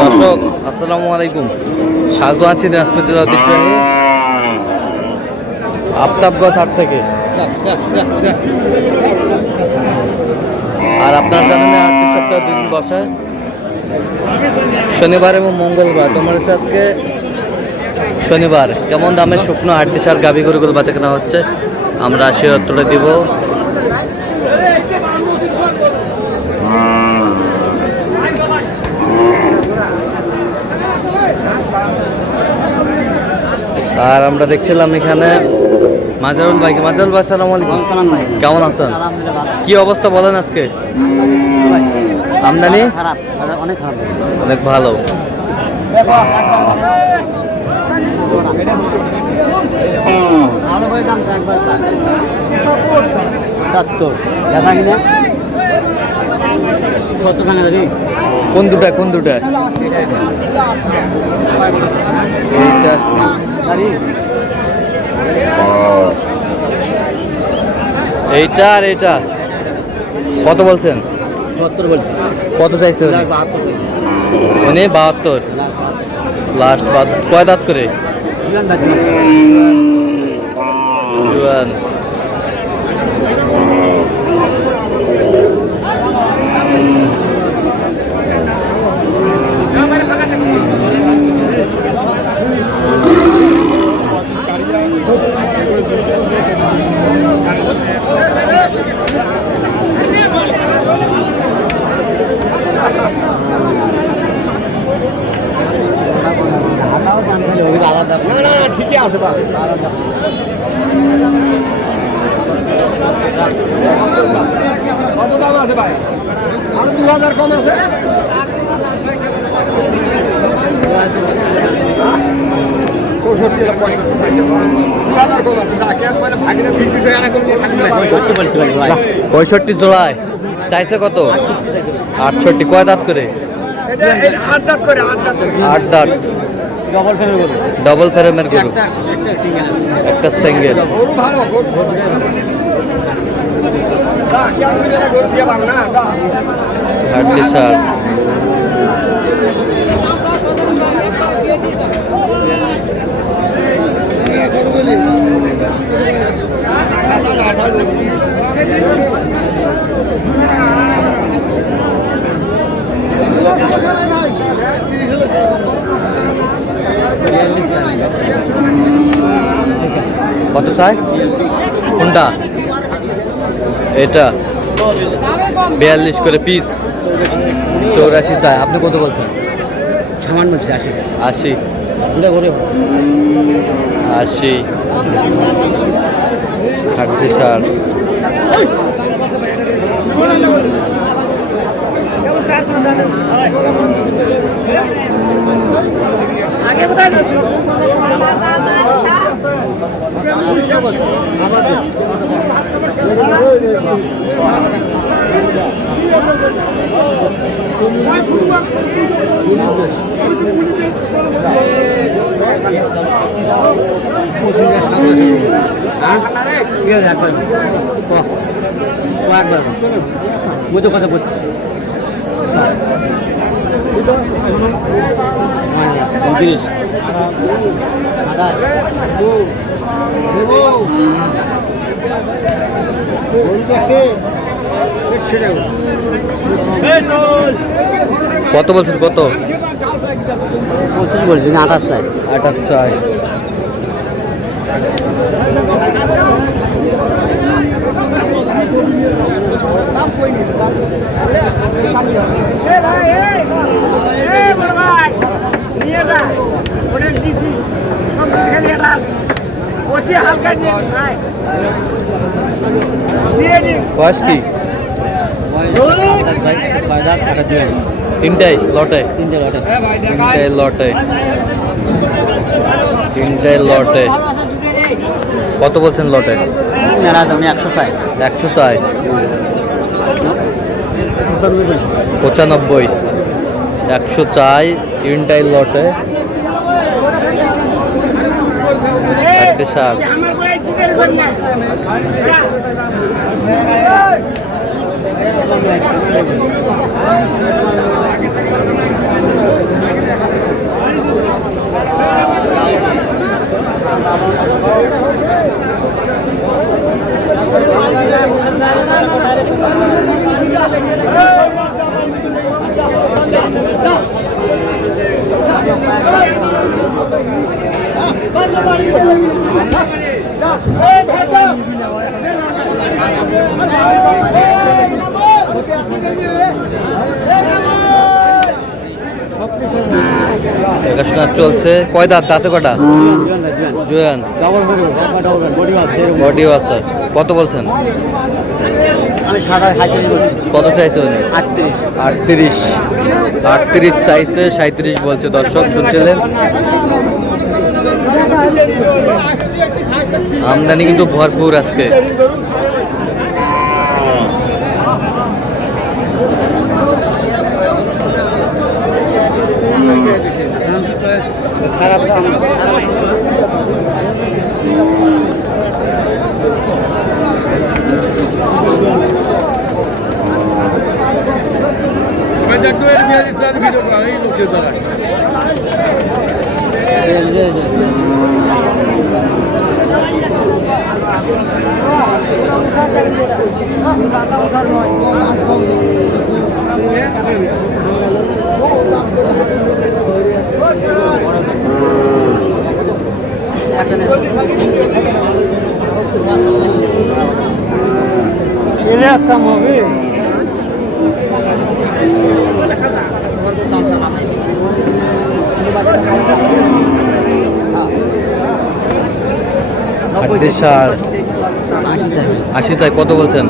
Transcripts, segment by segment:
দর্শক আসসালামু আলাইকুম, স্বাগত আছি দিনাজপুর জেলা ঐতিহ্যবাহী আফতাবগঞ্জ হাট থেকে। আর আপনারা জানেন হাটটি সপ্তাহে 2 দিন বসে, শনিবার এবং মঙ্গলবার। তোমার হচ্ছে আজকে শনিবার। কেমন দামের শুকনো হাড্ডি সার গাভী গরুগুলো বাঁচা কেনা হচ্ছে আমরা সে উত্তরে দিব। আর আমরা দেখছিলাম এখানে মাজারুল ভাই। মাজারুল ভাই আসসালামু আলাইকুম, কেমন আছেন? কি অবস্থা বলেন আজকে? আমদানি অনেক ভালো। কোন দুটা এইটা আর এইটা কত বলছেন? 70 বলছি। কত চাইছে উনি? 72 লাস্ট। কয় দাঁত করে? জুয়ান। ঠিকই আছে বা কত দাম আছে ভাই? আর 2000 কম আছে। পঁয়ষট্টি জোড়ায় চাইছে কত? 68। কয় দাঁত করে? 8 দাঁত করে। 8 দাঁত। ডবল ফ্রেমের গরু, একটা সিঙ্গেল। হাড্ডি সার। কত চাই? কোনটা? এটা 42 করে পিস। 84 চাই। আপনি কত বলছেন? সামান বলছি 80। 80। 80 হাড্ডি সার। কথা বলছি 29। কত বলছেন? কত? 25 বলছি। 28 চাই। 28 চাই। বয়স কি? তিনটাই লটে। কত বলছেন লটে? 100 চাই। 100 চাই। 95। 100 চাই, তিনটাই লটে। সার। দেখাশোনা চলছে। কয় দাঁত, দাঁতে কটা? জুয়ান, বডি আছে। কত বলছেন? আমি 37 বলছি। কত চাইছে উনি? 38। 38 চাইছে, 37 বলছে। দর্শক শুনছিলেন, আমদানি কিন্তু ভরপুর আজকে। খারাপ দাম। কম হবে। আর 80 চাই। কত বলছেন?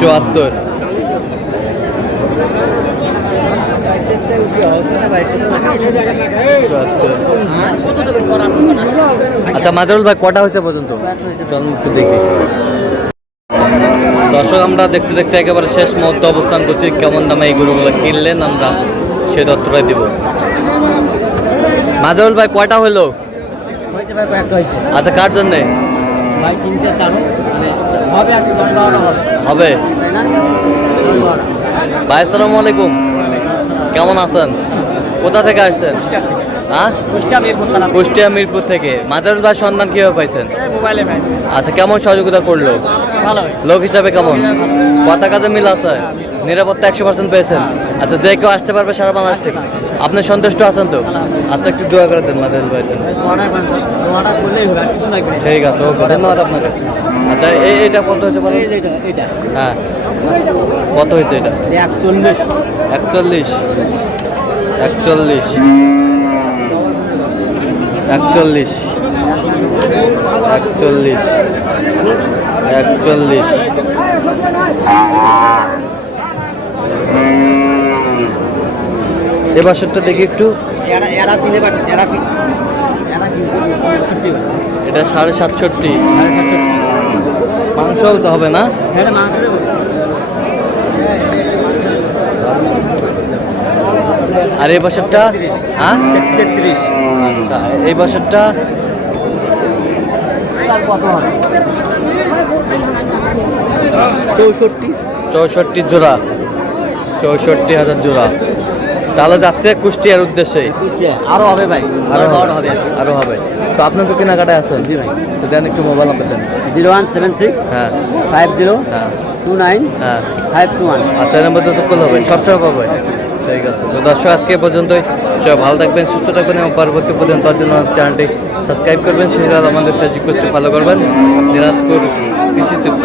74। আচ্ছা মাজারুল ভাই, কটা হয়েছে পর্যন্ত? চলুন একটু দেখি। দর্শক, আমরা দেখতে দেখতে একেবারে শেষ মুহূর্তে অবস্থান করছি। কেমন দামে এই গরুগুলো কিনলেন আমরা সেই তথ্যটাই দিব। মাজারুল ভাই, কয়টা হলো? আচ্ছা, কার জন্যে হবে? ভাই আসসালামু আলাইকুম, কেমন আছেন? কোথা থেকে আসছেন? হ্যাঁ, কুষ্টিয়া মিরপুর থেকে। মাজারুল ভাই সন্ধান কিভাবে পাইছেন? আচ্ছা, কেমন সহযোগিতা করলো? লোক হিসাবে কেমন? কথা কাজে মিল আছে? নিরাপত্তা 100% পেয়েছেন? আচ্ছা, যে কেউ আসতে পারবে সারা বাংলাদেশ থেকে? আপনি সন্তুষ্ট আছেন তো? আচ্ছা, একটু দোয়া করে দেন মাজারুল ভাইয়ের জন্য। ঠিক আছে, ওকে, ধন্যবাদ আপনাকে। আচ্ছা, এইটা কত হয়েছে বলেন? হ্যাঁ, কত হয়েছে এটা? 41। 41। 41। 41। 41। এ বছরটা দেখি একটু। এটা 67.5। মাংস তো হবে না? আর এই বছরটা? হ্যাঁ, 33। আচ্ছা, এই বছরটা 64 জোড়া। 64,000 জোড়া। তাহলে যাচ্ছে কুষ্টিয়ার উদ্দেশ্যে। আরো হবে ভাই, আরো হবে। তো আপনার তো কেনাকাটায় আছেন? জি ভাই। তো দেন একটু মোবাইল নাম্বার দেন। 0176 হ্যাঁ 50 হ্যাঁ 29 হ্যাঁ 521। আচ্ছা, এই নাম্বার তো কল হবে, সবসময় পাবে। ঠিক আছে, তো দর্শক আজকে এ পর্যন্তই। সবাই ভালো থাকবেন, সুস্থ থাকবেন এবং পরবর্তী পর্যন্ত পাওয়ার জন্য চ্যানেলটি সাবস্ক্রাইব করবেন। সেই সাথে আমাদের ফেসবুক পেজটি ফলো করবেন, দিনাজপুর কৃষি চিত্র।